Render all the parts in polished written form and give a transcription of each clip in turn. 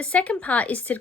The second part is to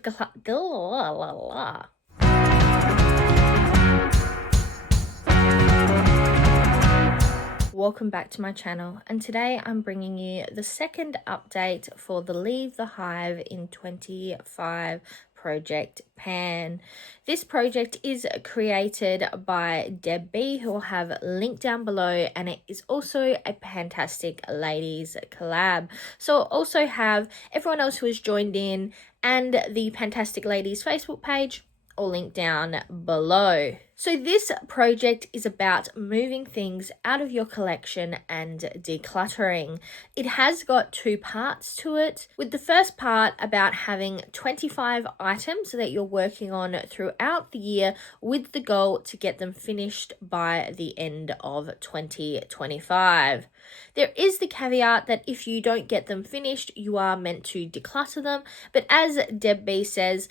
Welcome back to my channel, and today I'm bringing you the second update for the Leave the Hive in 25 project pan. This project is created by Deb B, who will have linked down below, and it is also a fantastic ladies collab. So I'll also have everyone else who has joined in and the Fantastic Ladies Facebook page all linked down below. So this project is about moving things out of your collection and decluttering. It has got two parts to it, with the first part about having 25 items that you're working on throughout the year with the goal to get them finished by the end of 2025. There is the caveat that if you don't get them finished, you are meant to declutter them, but as Deb B says,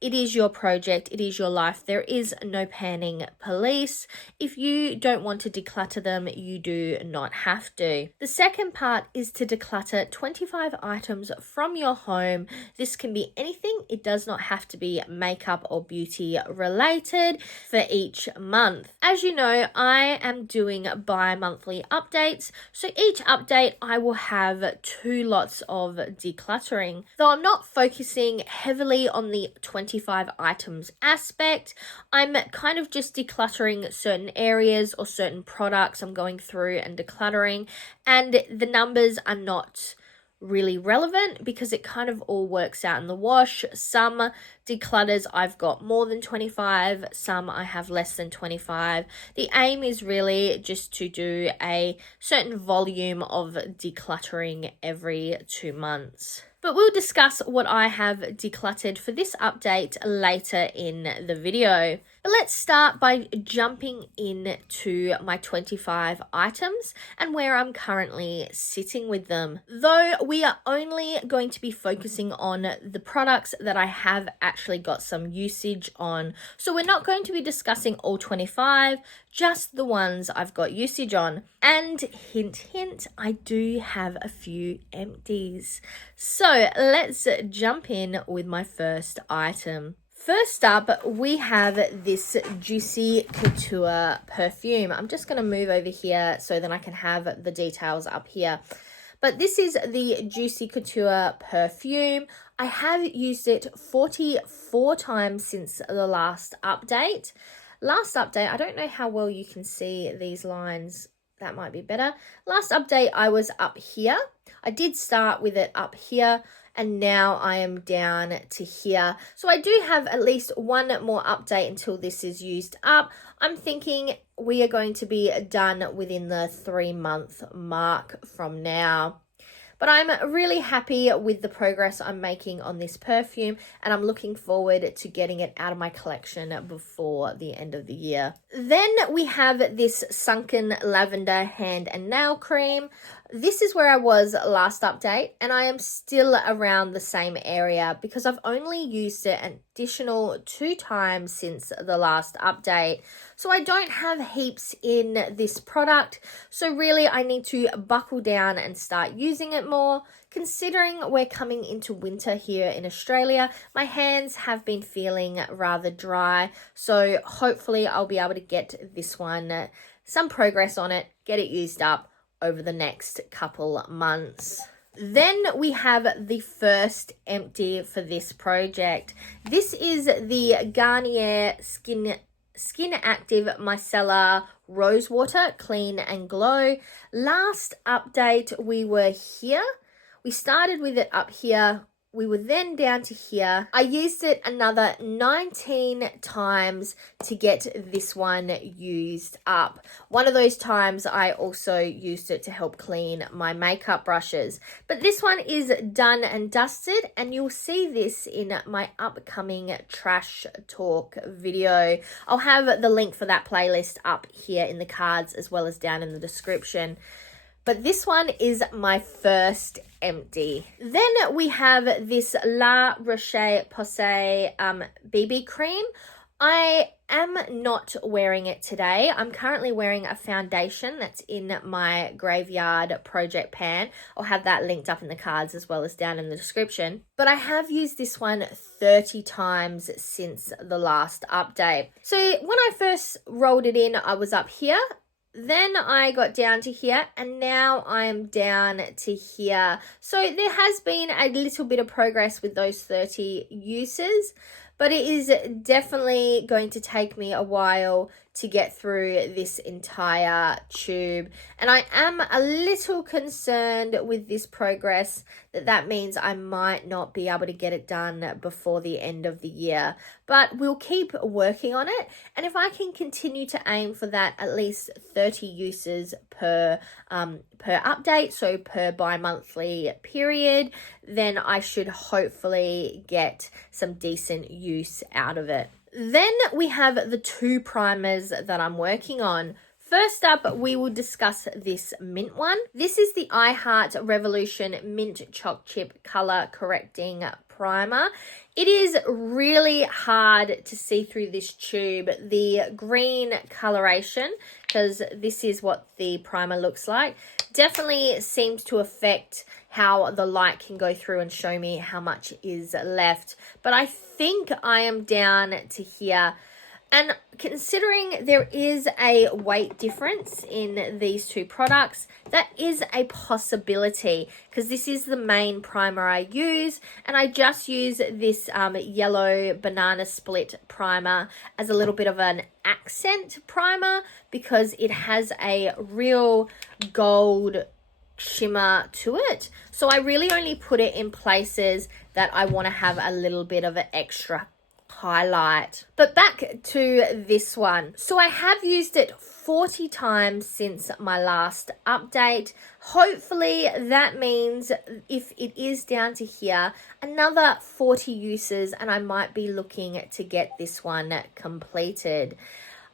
it is your project, it is your life. There is no panning police. If you don't want to declutter them, you do not have to. The second part is to declutter 25 items from your home. This can be anything. It does not have to be makeup or beauty related for each month. As you know, I am doing bi-monthly updates. So each update I will have 2 lots of decluttering. Though I'm not focusing heavily on the 25 items aspect, I'm kind of just decluttering certain areas or certain products I'm going through and decluttering, and the numbers are not really relevant because it kind of all works out in the wash. Some declutters I've got more than 25, some I have less than 25. The aim is really just to do a certain volume of decluttering every 2 months. But we'll discuss what I have decluttered for this update later in the video. But let's start by jumping into my 25 items and where I'm currently sitting with them. Though we are only going to be focusing on the products that I have actually got some usage on. So we're not going to be discussing all 25, just the ones I've got usage on. And hint, hint, I do have a few empties. So let's jump in with my first item. First up, we have this Juicy Couture perfume. I'm just going to move over here so that I can have the details up here. But this is the Juicy Couture perfume. I have used it 44 times since the last update. Last update, I don't know how well you can see these lines. That might be better. Last update, I was up here. I did start with it up here, and now I am down to here. So I do have at least one more update until this is used up. I'm thinking we are going to be done within the 3-month mark from now. But I'm really happy with the progress I'm making on this perfume, and I'm looking forward to getting it out of my collection before the end of the year. Then we have this Sunken Lavender Hand and Nail Cream. This is where I was last update, and I am still around the same area because I've only used it an additional 2 times since the last update. So I don't have heaps in this product. So really I need to buckle down and start using it more. Considering we're coming into winter here in Australia, my hands have been feeling rather dry. So hopefully I'll be able to get this one, some progress on it, get it used up over the next couple months. Then we have the first empty for this project. This is the Garnier Skin Active Micellar Rose Water Clean and Glow. Last update we were here. We started with it up here. We were then down to here. I used it another 19 times to get this one used up. One of those times I also used it to help clean my makeup brushes. But this one is done and dusted, and you'll see this in my upcoming trash talk video. I'll have the link for that playlist up here in the cards as well as down in the description. But this one is my first empty. Then we have this La Roche-Posay BB cream. I am not wearing it today. I'm currently wearing a foundation that's in my graveyard project pan. I'll have that linked up in the cards as well as down in the description. But I have used this one 30 times since the last update. So when I first rolled it in, I was up here. Then I got down to here, and now I'm down to here. So there has been a little bit of progress with those 30 uses, but it is definitely going to take me a while to get through this entire tube. And I am a little concerned with this progress that means I might not be able to get it done before the end of the year. But we'll keep working on it. And if I can continue to aim for that at least 30 uses per update, so per bi-monthly period, then I should hopefully get some decent use out of it. Then we have the two primers that I'm working on. First up, we will discuss this mint one. This is the I Heart Revolution Mint Choc Chip Color Correcting Primer. It is really hard to see through this tube the green coloration, because this is what the primer looks like. Definitely seems to affect how the light can go through and show me how much is left. But I think I am down to here. And considering there is a weight difference in these two products, that is a possibility, because this is the main primer I use, and I just use this yellow banana split primer as a little bit of an accent primer, because it has a real gold shimmer to it. So I really only put it in places that I want to have a little bit of an extra highlight. But back to this one. So I have used it 40 times since my last update. Hopefully that means if it is down to here, another 40 uses, and I might be looking to get this one completed.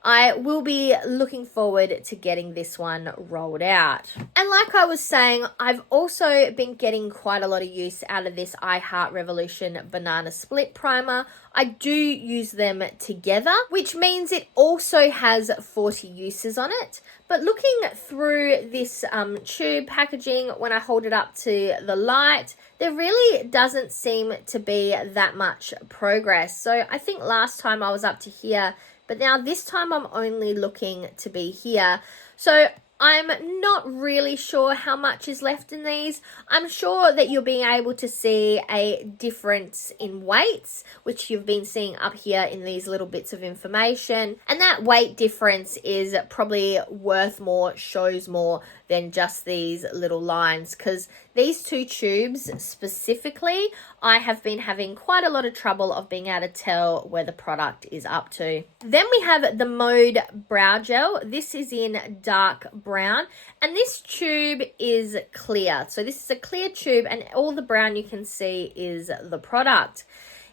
I will be looking forward to getting this one rolled out. And like I was saying, I've also been getting quite a lot of use out of this I Heart Revolution Banana Split Primer. I do use them together, which means it also has 40 uses on it. But looking through this tube packaging, when I hold it up to the light, there really doesn't seem to be that much progress. So I think last time I was up to here, but now this time I'm only looking to be here. So I'm not really sure how much is left in these. I'm sure that you're being able to see a difference in weights, which you've been seeing up here in these little bits of information. And that weight difference is probably worth more, shows more than just these little lines, because these two tubes specifically, I have been having quite a lot of trouble of being able to tell where the product is up to. Then we have the Mode Brow Gel. This is in dark brown, and this tube is clear. So this is a clear tube, and all the brown you can see is the product.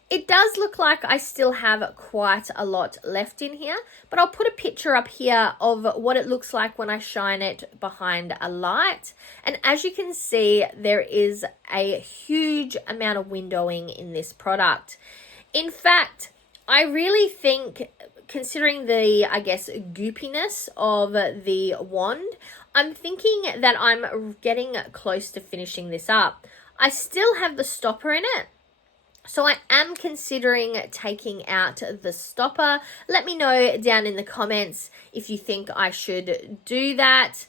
It does look like I still have quite a lot left in here, but I'll put a picture up here of what it looks like when I shine it behind a light. And as you can see, there is a huge amount of windowing in this product. In fact, I really think, considering the, I guess, goopiness of the wand, I'm thinking that I'm getting close to finishing this up. I still have the stopper in it, so I am considering taking out the stopper. Let me know down in the comments if you think I should do that.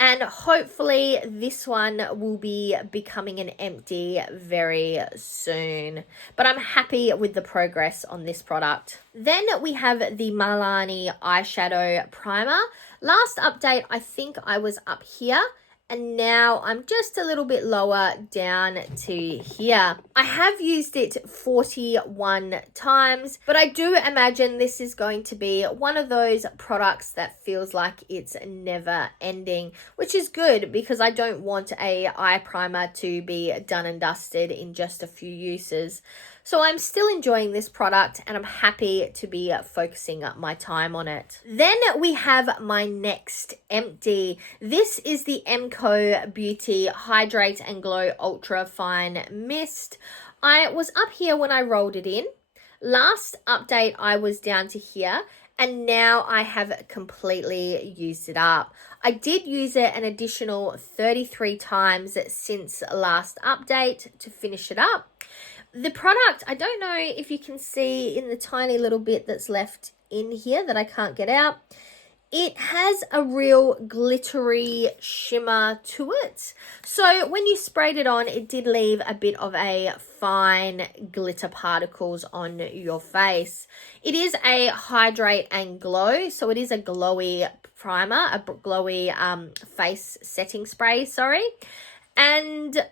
And hopefully this one will be becoming an empty very soon. But I'm happy with the progress on this product. Then we have the Milani Eyeshadow Primer. Last update, I think I was up here, and now I'm just a little bit lower down to here. I have used it 41 times, but I do imagine this is going to be one of those products that feels like it's never ending, which is good because I don't want a eye primer to be done and dusted in just a few uses. So I'm still enjoying this product, and I'm happy to be focusing my time on it. Then we have my next empty. This is the Emco Beauty Hydrate and Glow Ultra Fine Mist. I was up here when I rolled it in. Last update, I was down to here, and now I have completely used it up. I did use it an additional 33 times since last update to finish it up. The product, I don't know if you can see in the tiny little bit that's left in here that I can't get out. It has a real glittery shimmer to it. So when you sprayed it on, it did leave a bit of a fine glitter particles on your face. It is a hydrate and glow, so it is a glowy primer, a glowy face setting spray, sorry. And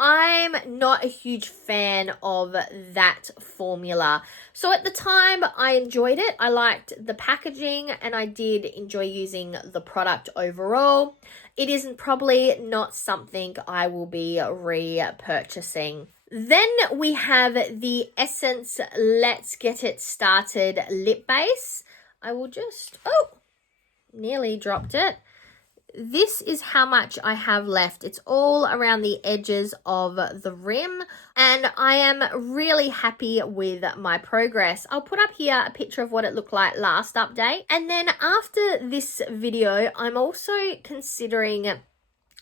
I'm not a huge fan of that formula. So at the time, I enjoyed it. I liked the packaging and I did enjoy using the product overall. It is probably not something I will be repurchasing. Then we have the Essence Let's Get It Started lip base. I will just, nearly dropped it. This is how much I have left. It's all around the edges of the rim, and I am really happy with my progress. I'll put up here a picture of what it looked like last update. And then after this video, I'm also considering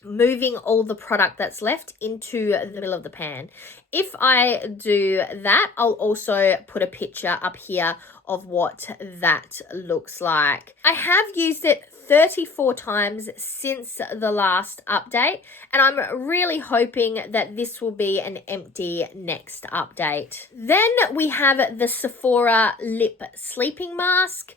moving all the product that's left into the middle of the pan. If I do that, I'll also put a picture up here of what that looks like. I have used it 34 times since the last update, and I'm really hoping that this will be an empty next update. Then we have the Sephora Lip Sleeping Mask.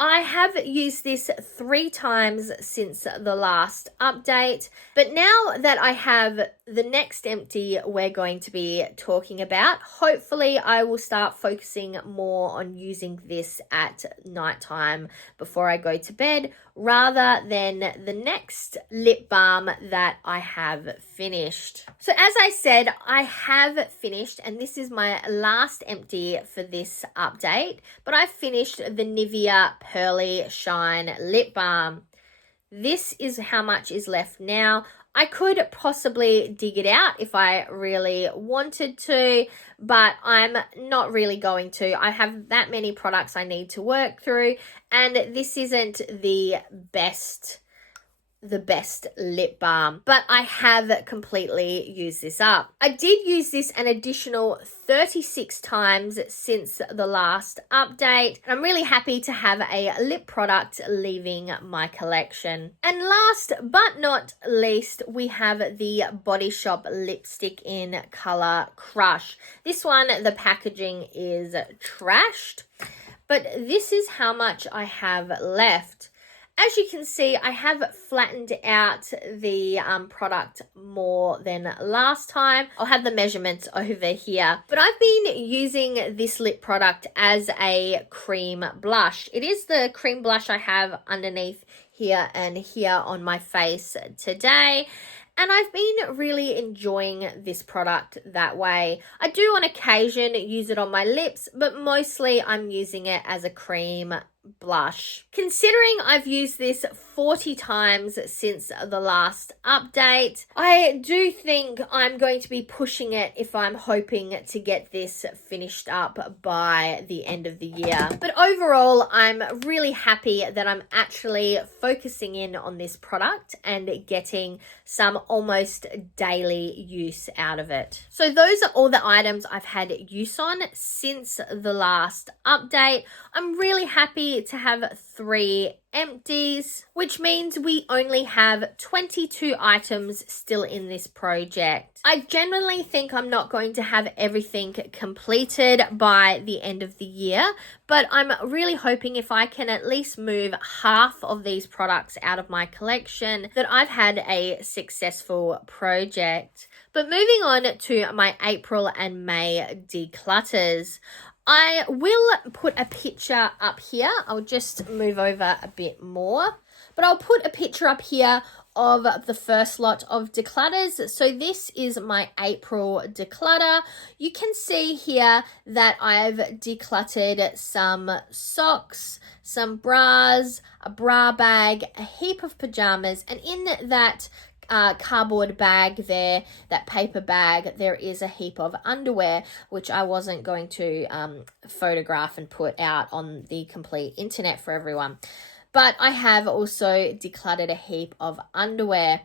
I have used this 3 times since the last update, but now that I have the next empty we're going to be talking about, hopefully I will start focusing more on using this at nighttime before I go to bed, rather than the next lip balm that I have finished. So as I said, I have finished, and this is my last empty for this update, but I've finished the Nivea Pearly Shine Lip Balm. This is how much is left now. I could possibly dig it out if I really wanted to, but I'm not really going to. I have that many products I need to work through, and this isn't the best lip balm, but I have completely used this up. I did use this an additional 36 times since the last update, and I'm really happy to have a lip product leaving my collection. And last but not least, we have the Body Shop lipstick in color Crush. This one, the packaging is trashed, but this is how much I have left. As you can see, I have flattened out the product more than last time. I'll have the measurements over here. But I've been using this lip product as a cream blush. It is the cream blush I have underneath here and here on my face today. And I've been really enjoying this product that way. I do on occasion use it on my lips, but mostly I'm using it as a cream blush. Considering I've used this 40 times since the last update, I do think I'm going to be pushing it if I'm hoping to get this finished up by the end of the year. But overall, I'm really happy that I'm actually focusing in on this product and getting some almost daily use out of it. So those are all the items I've had use on since the last update. I'm really happy to have 3 empties, which means we only have 22 items still in this project. I genuinely think I'm not going to have everything completed by the end of the year, but I'm really hoping if I can at least move half of these products out of my collection, that I've had a successful project. But moving on to my April and May declutters, I will put a picture up here. I'll just move over a bit more, but I'll put a picture up here of the first lot of declutters. So this is my April declutter. You can see here that I've decluttered some socks, some bras, a bra bag, a heap of pajamas, and in that cardboard bag there, that paper bag, there is a heap of underwear, which I wasn't going to photograph and put out on the complete internet for everyone. But I have also decluttered a heap of underwear.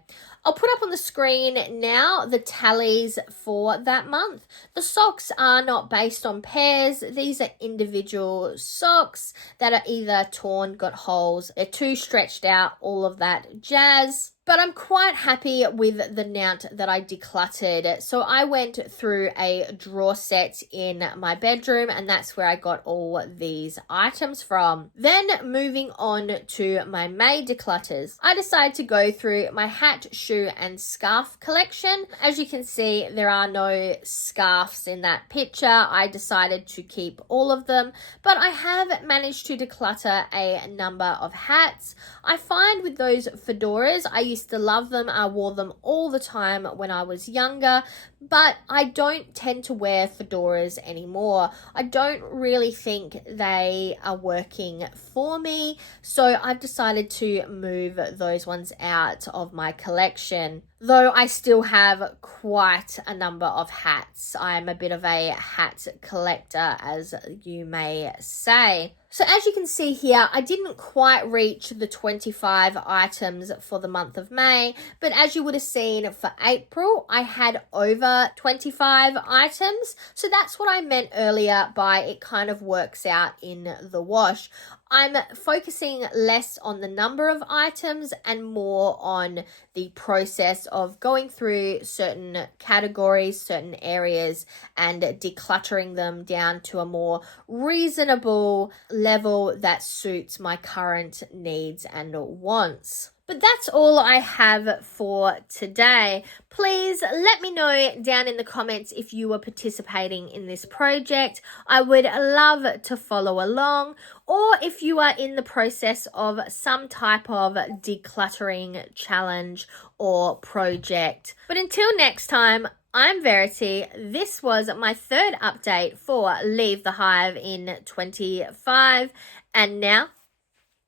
I'll put up on the screen now the tallies for that month. The socks are not based on pairs. These are individual socks that are either torn, got holes, they're too stretched out, all of that jazz. But I'm quite happy with the amount that I decluttered. So I went through a drawer set in my bedroom, and that's where I got all these items from. Then moving on to my May Declutters, I decided to go through my hat, shoe and scarf collection. As you can see, there are no scarves in that picture. I decided to keep all of them, but I have managed to declutter a number of hats. I find with those fedoras, I used to love them. I wore them all the time when I was younger, but I don't tend to wear fedoras anymore. I don't really think they are working for me, so I've decided to move those ones out of my collection. Though I still have quite a number of hats. I'm a bit of a hat collector, as you may say. So as you can see here, I didn't quite reach the 25 items for the month of May, but as you would have seen for April, I had over 25 items. So that's what I meant earlier by it kind of works out in the wash. I'm focusing less on the number of items and more on the process of going through certain categories, certain areas, and decluttering them down to a more reasonable level that suits my current needs and wants. But that's all I have for today. Please let me know down in the comments if you are participating in this project. I would love to follow along, or if you are in the process of some type of decluttering challenge or project. But until next time, I'm Verity. This was my third update for Leave the Hive in 25. And now,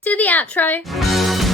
do the outro.